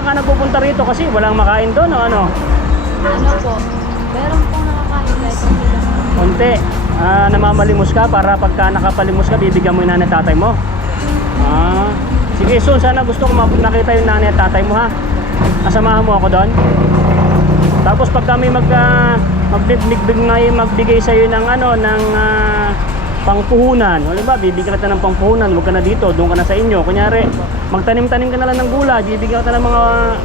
kaya ka nagpupunta rito kasi walang makain doon o ano? Ano po? Meron pong nakakain kahit hindi lang. Konti. Namamalimos ka para pagka nakapalimos ka, bibigyan mo yung nanay at tatay mo. Sige, so sana gusto ko nakita yung nanay at tatay mo ha. Asamahan mo ako doon. Tapos pag kami magbigay sa iyo ng ano ng pangpuhunan, wala ba? Bibigyan kita ng pangpuhunan, huwag ka na dito, doon ka na sa inyo. Kunyari, magtanim-tanim ka na lang ng gulay, bibigyan kita ng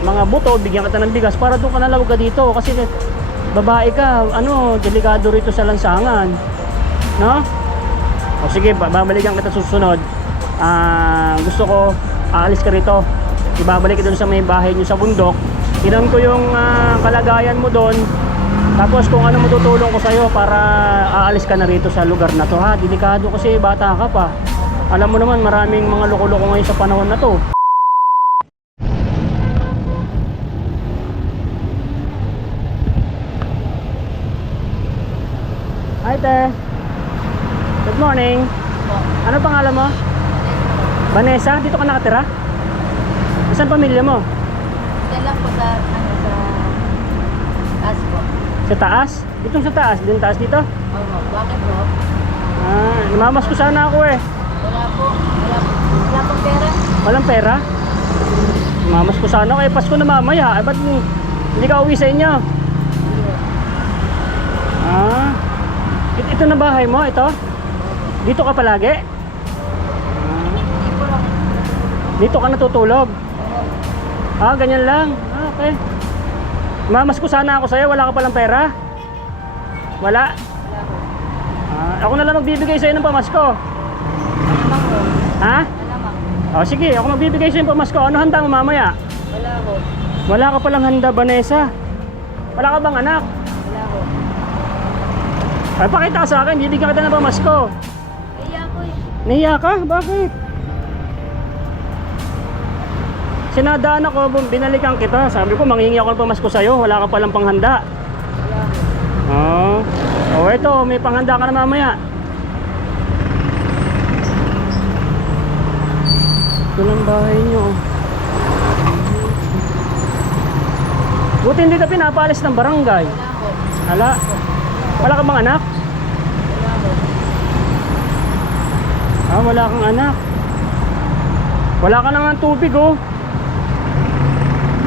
mga buto, bigyan kita ng bigas para doon ka na lang, huwag ka dito kasi babae ka, ano, delikado rito sa lansangan. No? O sige, babalikan kita susunod. Gusto ko aalis ka rito. Ibabalik ka doon sa may bahay niyo sa bundok. Tinan ko yung kalagayan mo doon. Tapos kung ano matutulong ko sa'yo para aalis ka na rito sa lugar na to ha. Delikado kasi bata ka pa. Alam mo naman maraming mga loko-loko ngayon sa panahon na to. Hi te. Good morning. Ano pangalan mo? Vanessa, dito ka nakatira? Saan pamilya mo? Diyan lang po sa, taas po. Sa taas? Itong sa taas? Din taas dito? Oo, bakit po? Namamas ko sana ako eh. Wala po. Wala pong pera. Walang pera? Namamas ko sana ako eh. Pasko na mamaya. Ba't hindi ka uwi sa inyo? Ito na bahay mo? Ito? Dito ka palagi? Hindi po lang. Dito ka natutulog? Ganyan lang. Okay. Mamas ko sana ako sa'yo. Wala ka palang pera? Wala? Wala po. Ako na lang magbibigay sa'yo ng pamasko. Malamang po. Ha? Malamang. Sige, ako magbibigay sa'yo ng pamasko. Ano handa mo mamaya? Wala po. Wala ka palang handa, Vanessa. Wala ka bang anak? Wala po. Pakita ka sa akin. Bibigyan kita ng pamasko. Kaya po eh. Nahiya ka? Bakit? Sinadaan ako, binalikan kita. Sabi ko, manghingi ako ng pamasko sa'yo. Wala ka palang panghanda. Wala po. Ito, may panghanda ka na mamaya. Ito lang bahay nyo. Buti hindi ka pinapalis ng barangay. Wala po. Hala. Wala ka bang anak? Wala po. Wala kang anak. Wala ka nang tubig oh.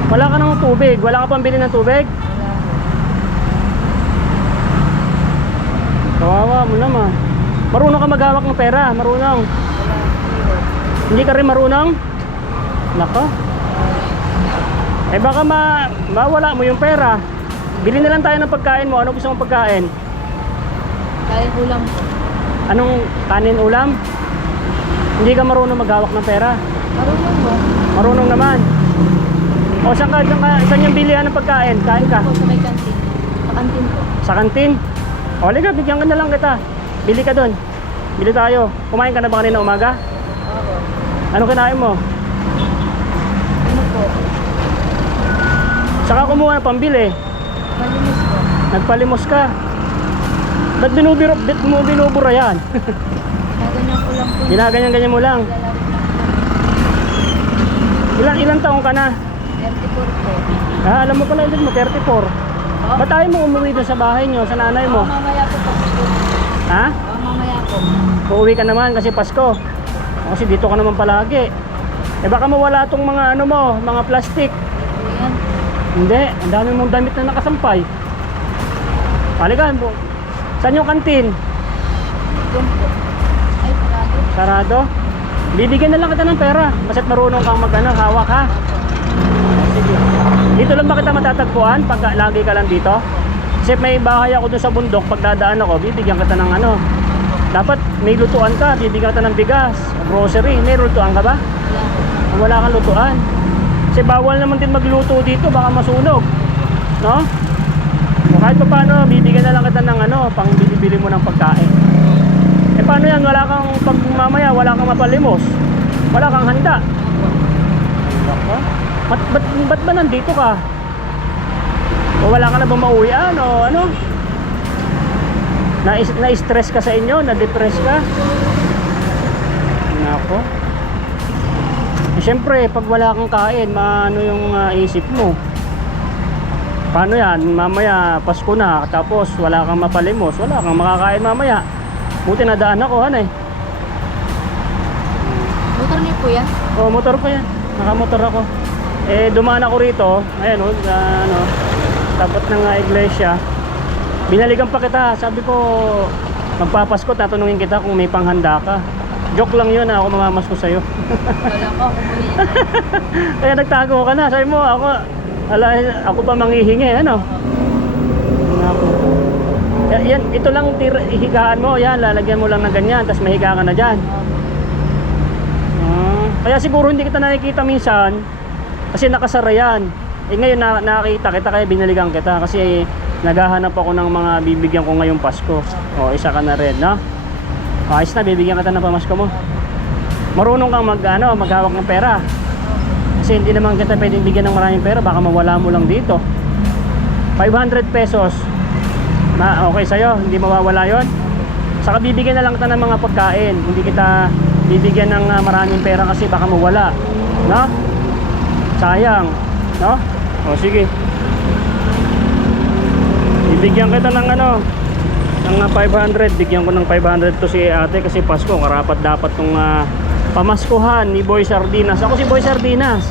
Wala ka nang tubig. Wala ka pang bili ng tubig? Wala po. Kawawa mo naman. Marunong ka maghawak ng pera? Marunong? Wala. Hindi ka rin marunong? Nako. Baka mawala mo yung pera. Bili na lang tayo ng pagkain mo. Ano gusto mong pagkain? Kaya ulam po. Anong kanin ulam? Hindi ka marunong maghawak ng pera? Marunong po. Marunong naman. O saan yung bilihan ng pagkain? Kain ka? Po sa may kantin. Sa kantin po. Sa kantin? O liga, bigyan ka na lang kita. Bili ka doon. Bili tayo. Kumain ka na ba kanina umaga? Oo. Anong kinain mo? Ano po? Saka kumuha ng pambili. Malinis po. Nagpalimos ka. Ba't mo binubura yan? Naganyan ko lang po. Ginaganyan-ganyan mo lang. Ilang taong ka na? 34 po. Alam mo pala edad mo, 34. Oh? Ba't tayo mo umuwi doon sa bahay nyo, sa nanay mo? Mamaya po po. Ha? Mamaya po. Uuwi ka naman kasi Pasko. Kasi dito ka naman palagi. Baka mawala tong mga ano mo, mga plastic. Ayan. Hindi, ang dami mong damit na nakasampay. Paligan po. Saan yung kantin? Doon po. Ay, sarado. Sarado? Bibigyan na lang kita ng pera. Basta't marunong kang hawak ha. Sige. Dito lang ba kita matatagpuan pag lagi ka lang dito? Kasi may bahay ako doon sa bundok. Pag dadaan ako, bibigyan kita ng ano. Dapat may lutuan ka. Bibigyan kita ng bigas, grocery. May lutuan ka ba? Wala po. Wala kang lutuan. Kasi bawal naman din magluto dito. Baka masunog. No? O kahit pa paano, bibigyan na lang kita ng ano, pang bili mo ng pagkain. Paano yan? Wala kang pag mamaya, wala kang mapalimos. Wala kang handa. Ba't ba nandito ka? O wala ka na bang mauwian o ano? Na-stress ka sa inyo? Na-depress ka? Nako. Siyempre, pag wala kang kain, maano yung isip mo? Paano yan? Mamaya, Pasko na, tapos wala kang mapalimos, wala kang makakain mamaya. Buti nadaan ako, hanay. Motor niyo po yan? Oh, motor ko yan. Nakamotor ako. Eh, dumaan ako rito. Ayan, oh, ano, tapat ng iglesia. Binalikan pa kita. Sabi ko, magpapasko, tatanungin kita kung may panghanda ka. Joke lang yun, ako mamamasko sa'yo. Wala ko, ako po yan. Kaya nagtago ka na. Sabi mo, ako pa manghihingi, ano? Yan, ito lang higaan mo. Yan, lalagyan mo lang ng ganyan, tapos mahiga ka na dyan. Kaya siguro hindi kita nakikita minsan kasi nakasara yan. Eh ngayon nakakita kita kaya binalikan kita kasi naghahanap ako ng mga bibigyan ko ngayong Pasko. O isa ka na rin, no? Ayos na, bibigyan kita ng pamasko mo. Marunong kang maghawak ng pera. Kasi hindi naman kita pwedeng bigyan ng maraming pera, baka mawala mo lang dito. 500 pesos. Okay sa'yo, hindi mawawala yon. Saka bibigyan na lang kita ng mga pagkain. Hindi kita bibigyan ng maraming pera kasi baka mawala, no? Sayang, no? O sige, bibigyan kita ng ng 500. Bigyan ko ng 500 to si ate kasi Pasko, karapat dapat tong pamaskuhan ni Boy Sardinas. Ako si Boy Sardinas.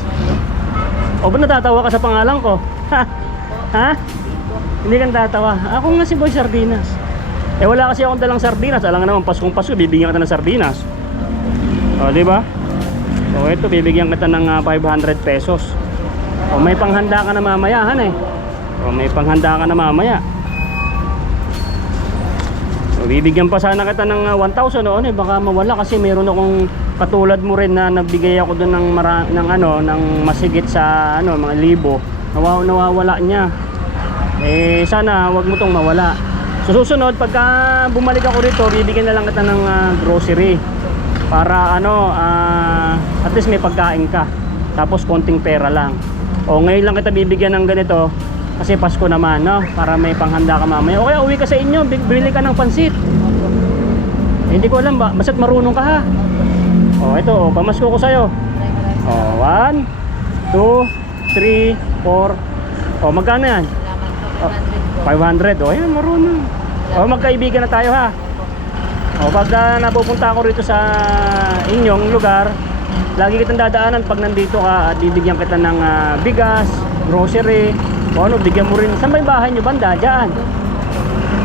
O ba natatawa ka sa pangalan ko? Ha? Hindi ka natatawa? Ako nga si Boy Sardinas. Eh wala kasi akong dalang sardinas. Alam nga naman, Paskong Pasko, bibigyan kita ng sardinas. O, di ba? So, ito, bibigyan kita ng 500 pesos. O, may panghanda ka na mamaya, han eh. O, may panghanda ka na mamaya. O, bibigyan pa sana kita ng 1,000 noon eh. Baka mawala kasi meron akong katulad mo rin na nagbigay ako doon ng masigit sa mga libo. Nawawala niya. Eh, sana wag mo tong mawala. So, susunod, pagka bumalik ako rito, bibigyan na lang kita ng grocery. Para at least may pagkain ka. Tapos konting pera lang. O ngayon lang kita bibigyan ng ganito kasi Pasko naman, no? Para may panghanda ka mamaya. O kaya uwi ka sa inyo, bili ka ng pansit. Hindi ko alam ba, basta't marunong ka ha. O ito, pamasko ko sa'yo. O 1, 2, 3, 4. O magkano yan? 500. O yan, marunong. O magkaibigan na tayo ha. O pag napupunta ako rito sa inyong lugar, lagi kitang dadaanan pag nandito ka at bibigyan kita ng bigas, grocery, o bigyan mo rin. Saan ba yung bahay nyo banda? Diyan.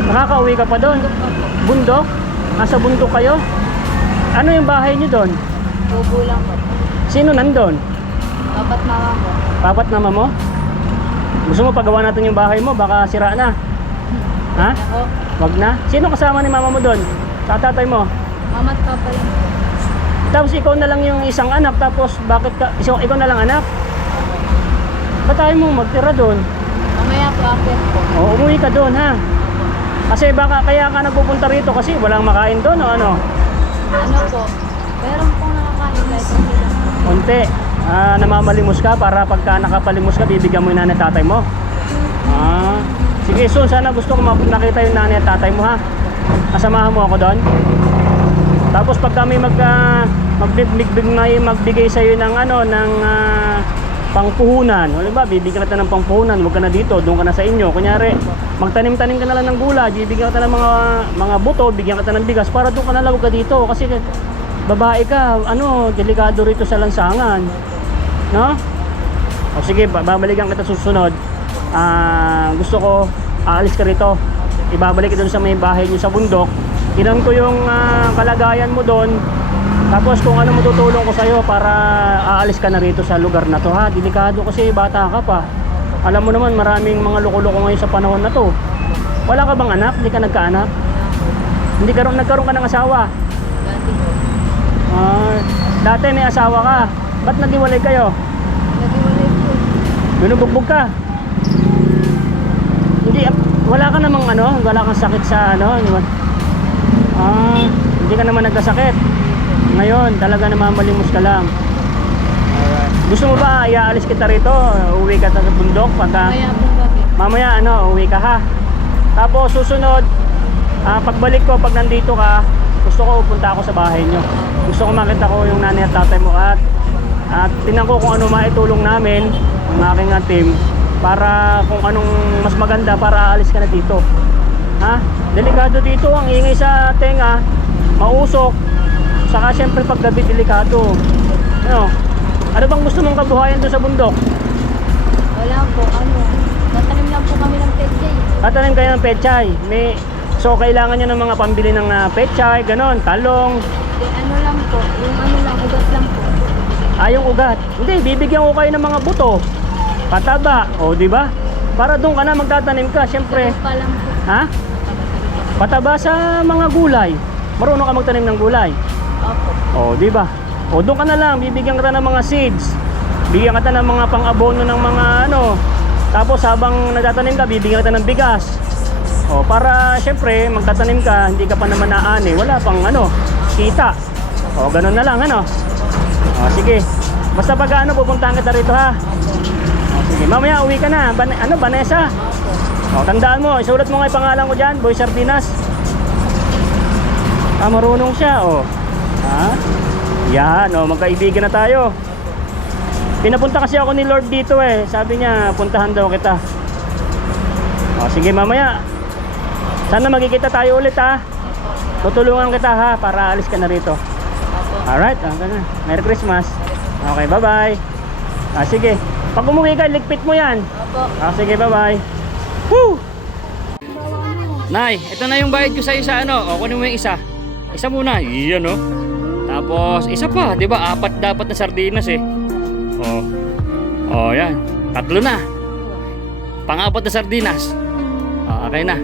Nakakauwi ka pa doon? Bundok? Nasa bundok kayo? Ano yung bahay nyo doon? Bubo lang po. Sino nandun? Dapat mama mo. Papat mama mo? Gusto mo pagawa natin yung bahay mo? Baka sira na. Ha? Ako, Wag na? Sino kasama ni mama mo doon? Sa tatay mo? mama at papa lang po. Tapos ikaw na lang yung isang anak. Tapos bakit ikaw na lang anak? Ba't tayo mo magtira doon? Mamaya po, akit po. O umuwi ka doon ha? Kasi baka kaya ka nagpupunta rito kasi walang makain doon o ano? Ano po, meron pong nakakain kahit hindi lang. Konti. Namamalimos ka para pagka nakapalimos ka bibigyan mo yung nanay at tatay mo. Sige, soon sana gusto ko nakita yung nanay at tatay mo ha. Kasamahan mo ako doon. Tapos pagka may magbigay sa iyo ng pangpuhunan. Wala ba? Bibigyan kita ng pangpuhunan. Huwag ka na dito, doon ka na sa inyo. Kunyari, magtanim-tanim ka na lang ng gulay, bibigyan kita ng mga buto, bigyan kita ng bigas para doon ka na lang, huwag ka dito. Kasi babae ka, delikado rito sa lansangan. No? O sige, babalikan kita susunod. Gusto ko aalis ka rito. Ibabalik ka doon sa may bahay niyo sa bundok. Tinan ko yung kalagayan mo doon. Tapos kung ano matutulong ko sa'yo para aalis ka na rito sa lugar na to ha. Delikado kasi bata ka pa. Alam mo naman maraming mga loko-loko ngayon sa panahon na to. Wala ka bang anak? Hindi ka nagkaanak? Hindi nagkaroon ka ng asawa? Dati po. Dati may asawa ka. Ba't naghiwalay kayo? Nag-iwalay po. Binubugbog ka? Hindi, wala ka namang wala kang sakit sa hindi ka naman nagkasakit. Ngayon, talaga namamalimos ka lang. Alright. Gusto mo ba iaalis kita rito? Uwi ka sa bundok pagka Mamaya po gabi. mamaya uwi ka ha. Tapos susunod, pagbalik ko pag nandito ka, gusto ko pupunta ako sa bahay nyo. Gusto ko makita ko yung nanay at tatay mo at At tingnan ko kung ano maitulong namin ang aking team para kung anong mas maganda para aalis ka na dito. Ha? Delikado dito, ang ingay sa tenga, mausok. Saka syempre paggabi delikado. Ano bang gusto mong kabuhayan doon sa bundok? Wala po, natanim lang po kami ng pechay. Tatanim kayo ng pechay. So kailangan nyo ng mga pambili ng pechay, ganon, talong. Ano lang po, yung lang, ugat lang po. Yung ugat. Hindi, bibigyan ko kayo ng mga buto. Pataba, di ba? Para doon ka na magtatanim ka, syempre. Pa lang po. Ha? Pataba sa mga gulay. Marunong ka magtanim ng gulay. Opo. Di ba? Doon ka na lang, bibigyan ka ng mga seeds. Bigyan ka ng mga pang-abono ng mga Tapos habang nagtatanim ka, bibigyan ka ng bigas. Para syempre magtatanim ka, hindi ka pa naman naani, wala pang kita. Ganun na lang sige. Basta pag pupuntahan kita rito ha. Sige, mamaya uwi ka na. Vanessa? Tandaan mo, isulat mo nga yung pangalan ko dyan, Boy Sardinas. Marunong siya, Yan, magkaibigan na tayo. Pinapunta kasi ako ni Lord dito Sabi niya, puntahan daw kita. Sige, mamaya. Sana magkikita tayo ulit ha. Tutulungan kita ha, para alis ka na rito. Alright, Merry Christmas. Okay, bye-bye. Sige. Pag umuwi ka, ligpit mo yan. Opo. Sige, bye-bye. Woo! Nay, ito na yung bayad ko sa isa, kunin mo yung isa. Isa muna, iyan Tapos, isa pa, di ba? 4 dapat na sardinas yan. 3 na. Pang-4 na sardinas. Okay na.